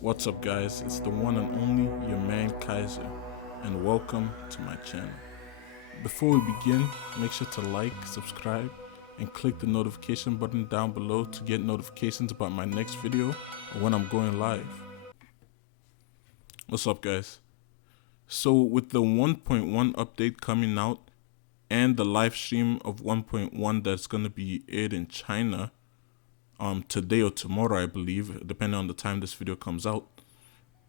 What's up guys, it's the one and only your man Kaiser, and welcome to my channel. Before we begin, make sure to like, subscribe, and click the notification button down below to get notifications about my next video or when I'm going live. What's up guys? So with the 1.1 update coming out and the live stream of 1.1 that's going to be aired in China today or tomorrow, I believe, depending on the time this video comes out,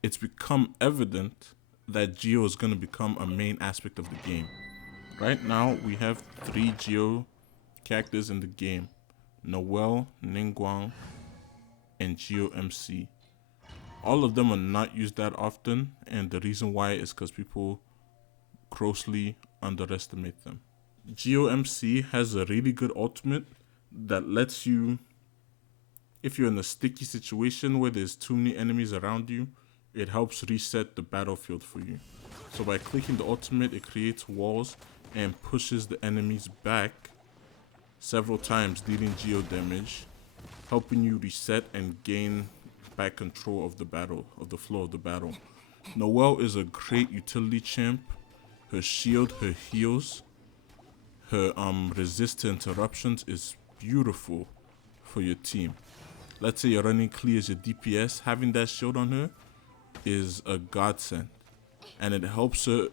it's become evident that Geo is going to become a main aspect of the game. Right now, we have 3 Geo characters in the game: Noel, Ningguang, and Geo MC. All of them are not used that often, and the reason why is because people grossly underestimate them. Geo MC has a really good ultimate that lets you, if you're in a sticky situation where there's too many enemies around you, it helps reset the battlefield for you. So by clicking the ultimate, it creates walls and pushes the enemies back several times, dealing geo damage, helping you reset and gain back control of the battle, of the flow of the battle. Noelle is a great utility champ. Her shield, her heals, her resist to interruptions is beautiful for your team. Let's say you're running Klee as your DPS, having that shield on her is a godsend, and it helps her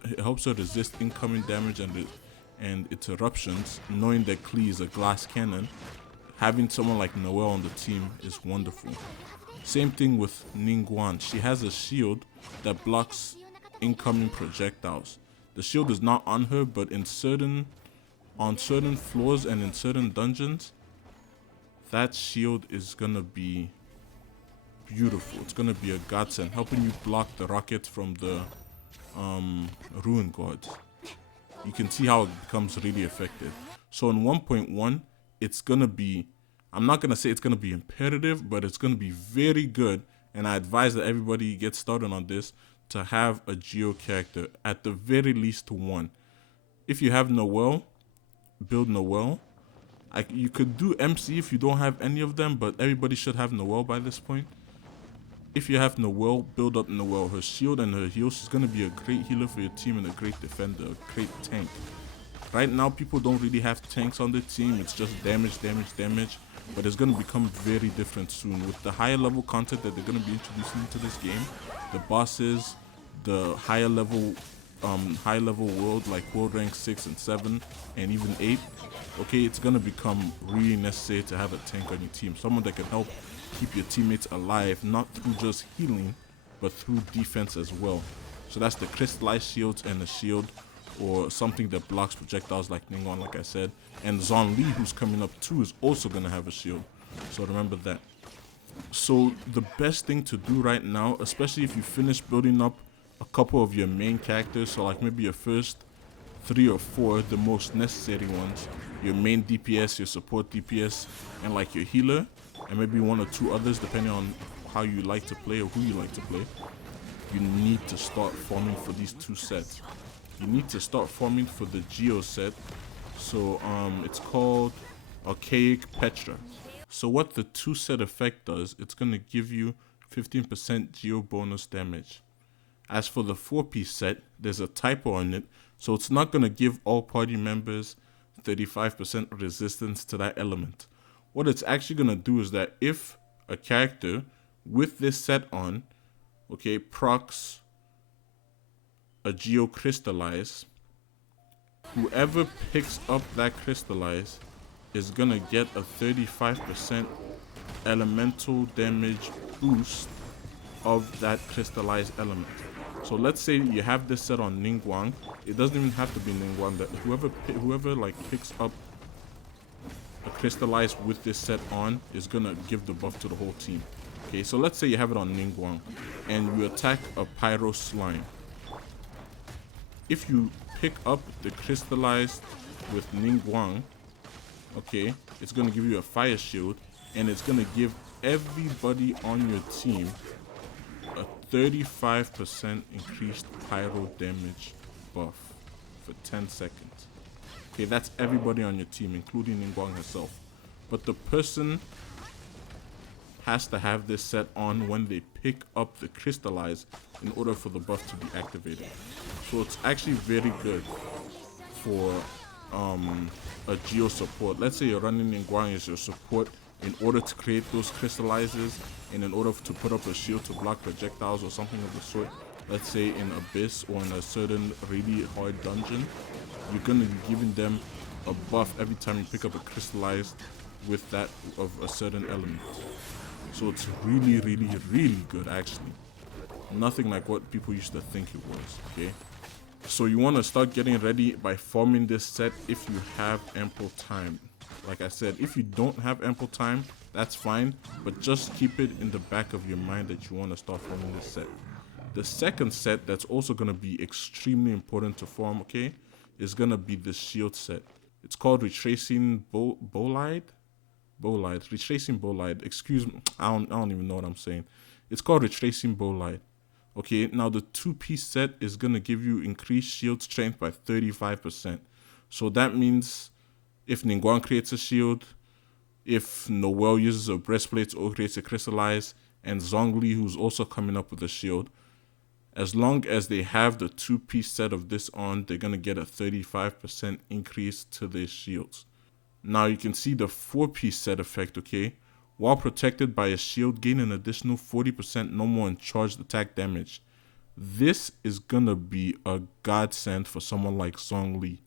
resist incoming damage and interruptions. Knowing that Klee is a glass cannon, having someone like Noelle on the team is wonderful. Same thing with Ningguang. She has a shield that blocks incoming projectiles. The shield is not on her, but on certain floors and in certain dungeons, that shield is gonna be beautiful. It's gonna be a godsend, helping you block the rockets from the ruin guards. You can see how it becomes really effective. So in 1.1, it's gonna be, I'm not gonna say it's gonna be imperative, but it's gonna be very good, and I advise that everybody gets started on this to have a Geo character, at the very least one. If you have Noelle, build Noelle. You could do MC if you don't have any of them, but everybody should have Noelle by this point. If you have Noelle, build up Noelle. Her shield and her heal, she's going to be a great healer for your team and a great defender, a great tank. Right now, people don't really have tanks on their team. It's just damage, but it's going to become very different soon. With the higher level content that they're going to be introducing into this game, the bosses, the higher level world like world rank 6 and 7 and even 8, okay, it's gonna become really necessary to have a tank on your team, someone that can help keep your teammates alive, not through just healing but through defense as well. So that's the crystallized shields and a shield or something that blocks projectiles like Ningguang, like I said. And Zhongli, who's coming up too, is also gonna have a shield, so remember that. So the best thing to do right now, especially if you finish building up a couple of your main characters, so like maybe your first 3 or 4, the most necessary ones, your main DPS, your support DPS, and like your healer, and maybe 1 or 2 others depending on how you like to play or who you like to play, you need to start farming for these 2 sets. You need to start farming for the Geo set. So it's called Archaic Petra. So what the 2 set effect does, it's going to give you 15% Geo bonus damage. As for the 4-piece set, there's a typo on it, so it's not going to give all party members 35% resistance to that element. What it's actually going to do is that if a character with this set on, okay, procs a Geo Crystallize, whoever picks up that Crystallize is going to get a 35% elemental damage boost of that crystallized element. So let's say you have this set on Ningguang. It doesn't even have to be Ningguang. That whoever like picks up a crystallized with this set on is gonna give the buff to the whole team. Okay, so let's say you have it on Ningguang and you attack a pyro slime. If you pick up the crystallized with Ningguang, okay, it's gonna give you a fire shield, and it's gonna give everybody on your team a 35% increased pyro damage buff for 10 seconds. Okay, that's everybody on your team, including Ningguang herself. But the person has to have this set on when they pick up the crystallize in order for the buff to be activated. So it's actually very good for a Geo support. Let's say you're running Ningguang as your support in order to create those crystallizers and in order to put up a shield to block projectiles or something of the sort. Let's say in Abyss or in a certain really hard dungeon, you're going to be giving them a buff every time you pick up a crystallized with that of a certain element. So it's really, really, really good actually. Nothing like what people used to think it was, okay? So you want to start getting ready by farming this set if you have ample time. Like I said, if you don't have ample time, that's fine, but just keep it in the back of your mind that you want to start farming this set. The second set that's also going to be extremely important to farm, okay, is going to be the shield set. It's called Retracing Bolide? Retracing Bolide. Excuse me, I don't even know what I'm saying. It's called Retracing Bolide. Okay, now the 2-piece set is going to give you increased shield strength by 35%. So that means if Ningguang creates a shield, if Noel uses a breastplate or creates a crystallize, and Zhongli, who's also coming up with a shield, as long as they have the 2-piece set of this on, they're going to get a 35% increase to their shields. Now you can see the 4-piece set effect, okay? While protected by a shield, gain an additional 40% normal and charged attack damage. This is going to be a godsend for someone like Zhongli.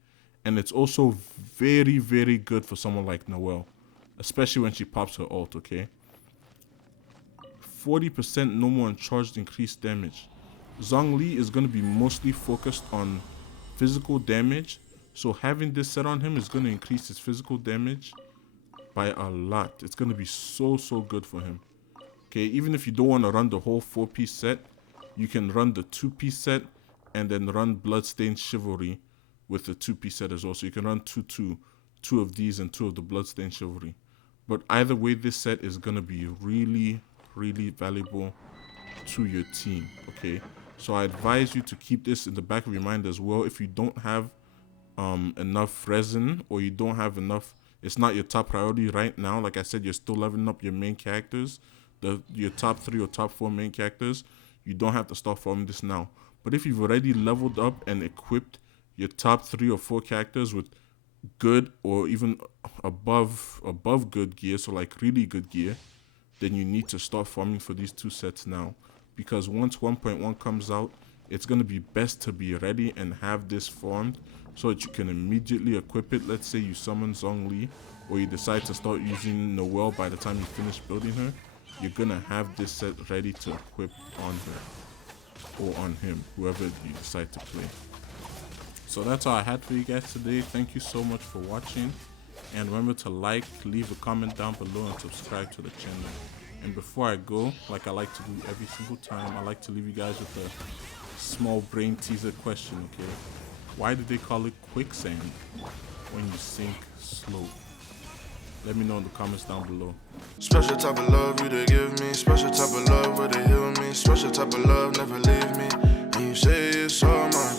And it's also very, very good for someone like Noel, especially when she pops her ult, okay? 40% normal and charged increased damage. Zhongli is going to be mostly focused on physical damage, so having this set on him is going to increase his physical damage by a lot. It's going to be so good for him. Okay, even if you don't want to run the whole 4-piece set, you can run the 2-piece set and then run Bloodstained Chivalry with the 2-piece set as well. So you can run two of these and 2 of the Bloodstained Chivalry. But either way, this set is going to be really, really valuable to your team, okay? So I advise you to keep this in the back of your mind as well. If you don't have enough resin, or you don't have enough, it's not your top priority right now. Like I said, you're still leveling up your main characters, your top 3 or top 4 main characters. You don't have to start farming this now. But if you've already leveled up and equipped your top 3 or 4 characters with good or even above good gear, so like really good gear, then you need to start farming for these 2 sets now. Because once 1.1 comes out, it's going to be best to be ready and have this farmed so that you can immediately equip it. Let's say you summon Zhongli, or you decide to start using Noel by the time you finish building her. You're going to have this set ready to equip on her or on him, whoever you decide to play. So that's all I had for you guys today. Thank you so much for watching. And remember to like, leave a comment down below, and subscribe to the channel. And before I go, like I like to do every single time, I like to leave you guys with a small brain teaser question, okay? Why do they call it quicksand when you sink slow? Let me know in the comments down below. Special type of love you they give me, special type of love where they heal me, special type of love never leave me, and you say it's all mine.